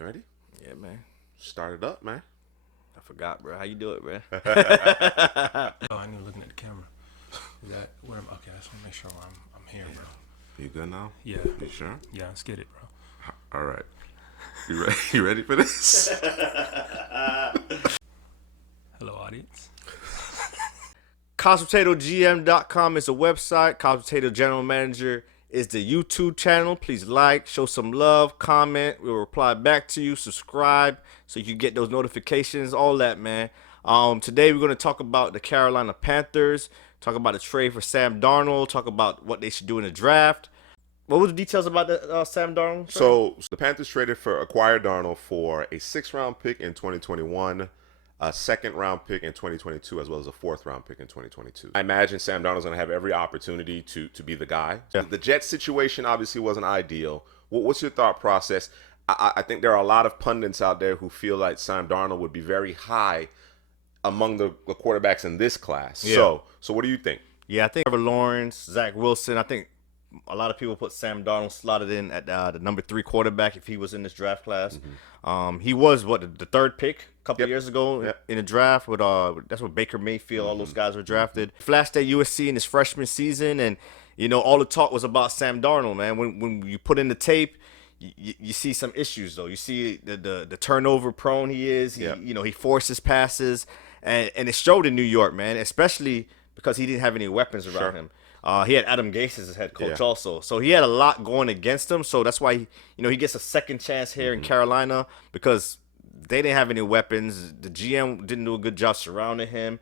You ready? Yeah, man. Start it up, man. I forgot, bro. How you do it, bro? Oh, I ain't even looking at the camera. Is that where I'm? Okay, I just want to make sure I'm here, bro. You good now? Yeah. You sure? Yeah, let's get it, bro. All right. You ready? You ready for this? Hello, audience. CouchPotatoGM.com is a website. Couch Potato General Manager is the YouTube channel. Please like, show some love, comment. We'll reply back to you. Subscribe so you can get those notifications, all that, man. Today we're going to talk about the Carolina Panthers, talk about the trade for Sam Darnold, talk about what they should do in the draft. What was the details about the Sam Darnold trade? So the Panthers acquired Darnold for a 6th-round pick in 2021, a 2nd-round pick in 2022, as well as a 4th-round pick in 2022. I imagine Sam Darnold's going to have every opportunity to be the guy. Yeah. The Jets situation obviously wasn't ideal. What's your thought process? I think there are a lot of pundits out there who feel like Sam Darnold would be very high among the quarterbacks in this class. Yeah. So what do you think? Yeah, I think Trevor Lawrence, Zach Wilson, I think a lot of people put Sam Darnold slotted in at the number 3 quarterback if he was in this draft class. Mm-hmm. He was, the 3rd pick a couple years ago in the draft. With that's what Baker Mayfield, all those guys were drafted. Flashed at USC in his freshman season, and, all the talk was about Sam Darnold, man. When you put in the tape, you see some issues, though. You see the turnover prone he is. He forces passes, and it showed in New York, man, especially because he didn't have any weapons around him. He had Adam Gase as his head coach also. So he had a lot going against him. So that's why, he gets a second chance here in Carolina, because they didn't have any weapons. The GM didn't do a good job surrounding him.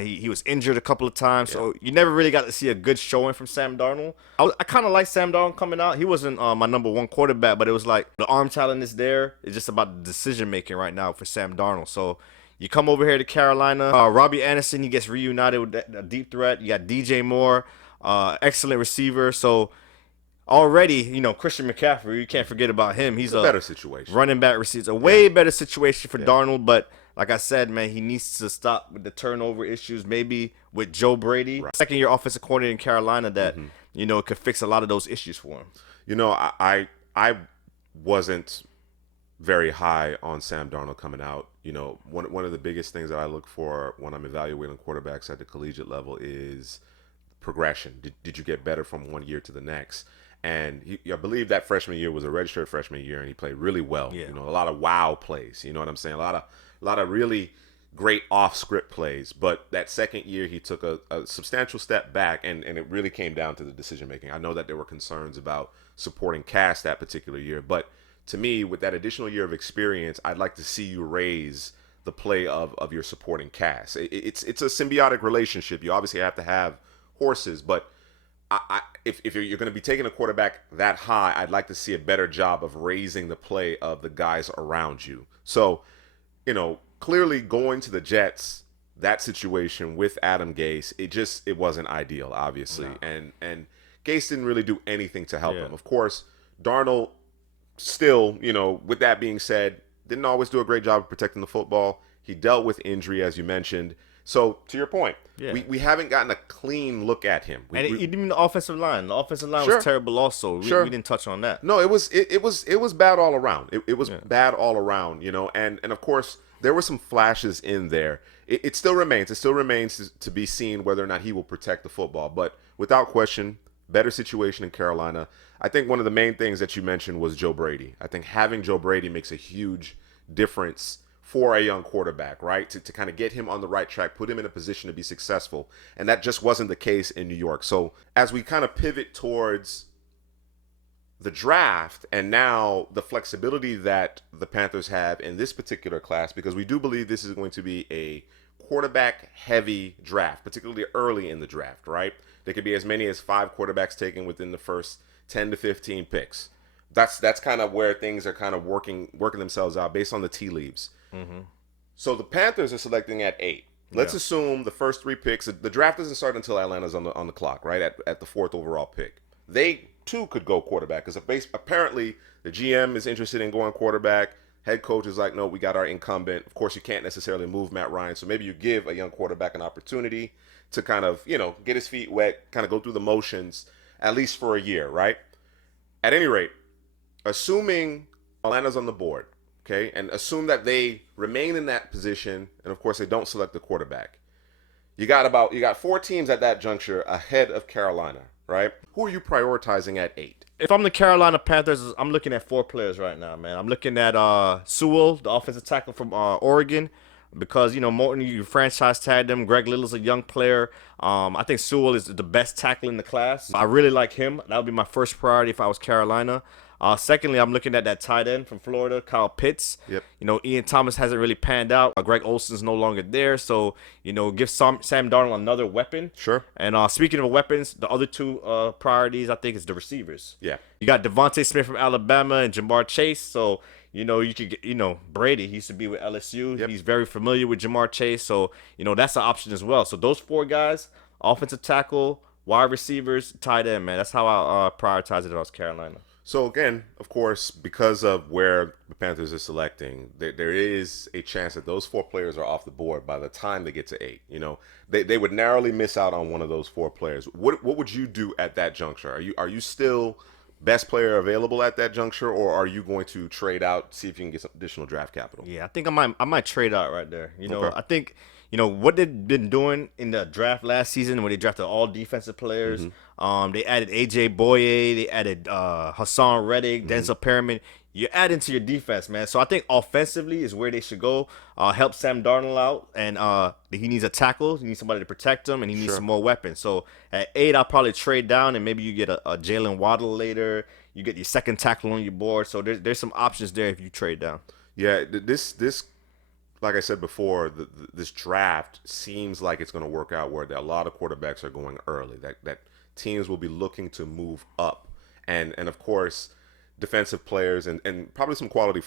He was injured a couple of times. So you never really got to see a good showing from Sam Darnold. I kind of like Sam Darnold coming out. He wasn't my number 1 quarterback, but it was like the arm talent is there. It's just about the decision making right now for Sam Darnold. So you come over here to Carolina. Robby Anderson, he gets reunited with a deep threat. You got DJ Moore. Excellent receiver. So already, Christian McCaffrey, you can't forget about him. He's a better situation. Running back receiver. A way better situation for Darnold, but like I said, man, he needs to stop with the turnover issues, maybe with Joe Brady, second-year offensive coordinator in Carolina, that, could fix a lot of those issues for him. I wasn't very high on Sam Darnold coming out. One of the biggest things that I look for when I'm evaluating quarterbacks at the collegiate level is progression. Did you get better from one year to the next? And I believe that freshman year was a redshirt freshman year, and he played really well. A lot of wow plays. You know what I'm saying? A lot of really great off-script plays. But that second year, he took a substantial step back, and it really came down to the decision-making. I know that there were concerns about supporting cast that particular year, but to me, with that additional year of experience, I'd like to see you raise the play of your supporting cast. It's a symbiotic relationship. You obviously have to have horses, but if you're going to be taking a quarterback that high, I'd like to see a better job of raising the play of the guys around you. So, clearly going to the Jets, that situation with Adam Gase, it wasn't ideal, obviously. No. And Gase didn't really do anything to help him. Of course, Darnold still, with that being said, didn't always do a great job of protecting the football. He dealt with injury, as you mentioned. So, to your point, we haven't gotten a clean look at him. Even the offensive line. The offensive line was terrible also. We didn't touch on that. No, it was bad all around. It was bad all around, and of course, there were some flashes in there. It still remains. It still remains to be seen whether or not he will protect the football. But without question, better situation in Carolina. I think one of the main things that you mentioned was Joe Brady. I think having Joe Brady makes a huge difference for a young quarterback, right? To kind of get him on the right track, put him in a position to be successful. And that just wasn't the case in New York. So as we kind of pivot towards the draft and now the flexibility that the Panthers have in this particular class, because we do believe this is going to be a quarterback-heavy draft, particularly early in the draft, right? There could be as many as 5 quarterbacks taken within the first 10 to 15 picks. That's kind of where things are kind of working themselves out based on the tea leaves. Mm-hmm. So the Panthers are selecting at 8. Let's assume the first 3 picks. The draft doesn't start until Atlanta's on the clock, right? At the 4th overall pick. They too could go quarterback because apparently the GM is interested in going quarterback. Head coach is like, no, we got our incumbent. Of course, you can't necessarily move Matt Ryan, so maybe you give a young quarterback an opportunity to kind of get his feet wet, kind of go through the motions at least for a year, right? At any rate, assuming Atlanta's on the board, okay, and assume that they remain in that position, and of course they don't select the quarterback. You got 4 teams at that juncture ahead of Carolina, right? Who are you prioritizing at 8? If I'm the Carolina Panthers, I'm looking at 4 players right now, man. I'm looking at Sewell, the offensive tackle from Oregon, because, Morton, you franchise tagged him. Greg Little's a young player. I think Sewell is the best tackle in the class. I really like him. That would be my first priority if I was Carolina. Secondly, I'm looking at that tight end from Florida, Kyle Pitts. Yep. Ian Thomas hasn't really panned out. Greg Olson's no longer there, so give Sam Darnold another weapon. Sure. And speaking of weapons, the other 2 priorities I think is the receivers. Yeah. You got Devontae Smith from Alabama and Jamar Chase, so you could get Brady. He used to be with LSU. Yep. He's very familiar with Jamar Chase, so that's an option as well. So those 4 guys, offensive tackle, wide receivers, tight end, man. That's how I prioritize it if I was Carolina. So again, of course, because of where the Panthers are selecting, there is a chance that those 4 players are off the board by the time they get to 8. They would narrowly miss out on one of those 4 players. What would you do at that juncture? Are you still best player available at that juncture, or are you going to trade out, see if you can get some additional draft capital? Yeah, I think I might trade out right there. Okay. I think what they've been doing in the draft last season when they drafted all defensive players. They added AJ Boye, they added Hassan Reddick, Denzel Perriman. You're adding to your defense, man. So I think offensively is where they should go. Help Sam Darnold out, and he needs a tackle. He needs somebody to protect him, and he needs some more weapons. So at 8, I'll probably trade down, and maybe you get a Jalen Waddle later. You get your second tackle on your board. So there's some options there if you trade down. Yeah, this like I said before, this draft seems like it's going to work out where a lot of quarterbacks are going early. That teams will be looking to move up, and of course, defensive players and probably some quality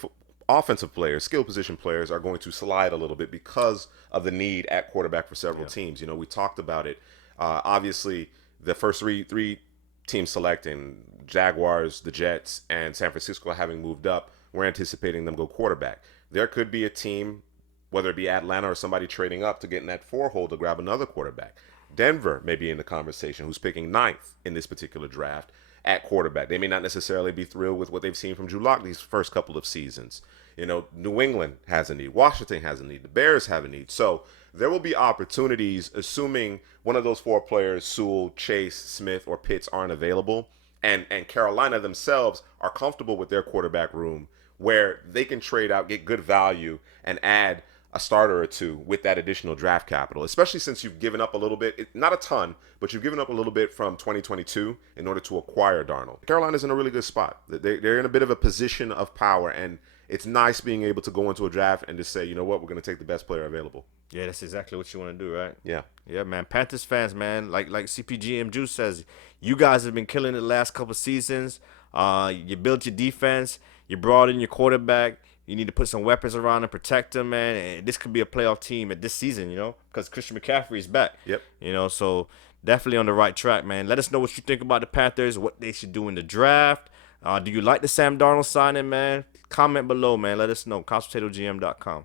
offensive players, skill position players are going to slide a little bit because of the need at quarterback for several teams. We talked about it. Obviously, the first three teams selecting, Jaguars, the Jets, and San Francisco having moved up, we're anticipating them go quarterback. There could be a team, whether it be Atlanta or somebody trading up to get in that 4 hole to grab another quarterback. Denver may be in the conversation, who's picking 9th in this particular draft at quarterback. They may not necessarily be thrilled with what they've seen from Drew Lock these first couple of seasons. New England has a need. Washington has a need. The Bears have a need. So there will be opportunities, assuming one of those 4 players, Sewell, Chase, Smith, or Pitts, aren't available, and Carolina themselves are comfortable with their quarterback room, where they can trade out, get good value, and add a starter or 2 with that additional draft capital, especially since you've given up a little bit, not a ton, but you've given up a little bit from 2022 in order to acquire Darnold. Carolina's in a really good spot. They're in a bit of a position of power, and it's nice being able to go into a draft and just say, you know what, we're going to take the best player available. Yeah, that's exactly what you want to do, right? Yeah. Yeah, man. Panthers fans, man, like CPGM Juice says, you guys have been killing it the last couple seasons. You built your defense. You brought in your quarterback. You need to put some weapons around and protect him, man. And this could be a playoff team at this season, because Christian McCaffrey is back. Yep. So definitely on the right track, man. Let us know what you think about the Panthers, what they should do in the draft. Do you like the Sam Darnold signing, man? Comment below, man. Let us know. CouchPotatoGM.com.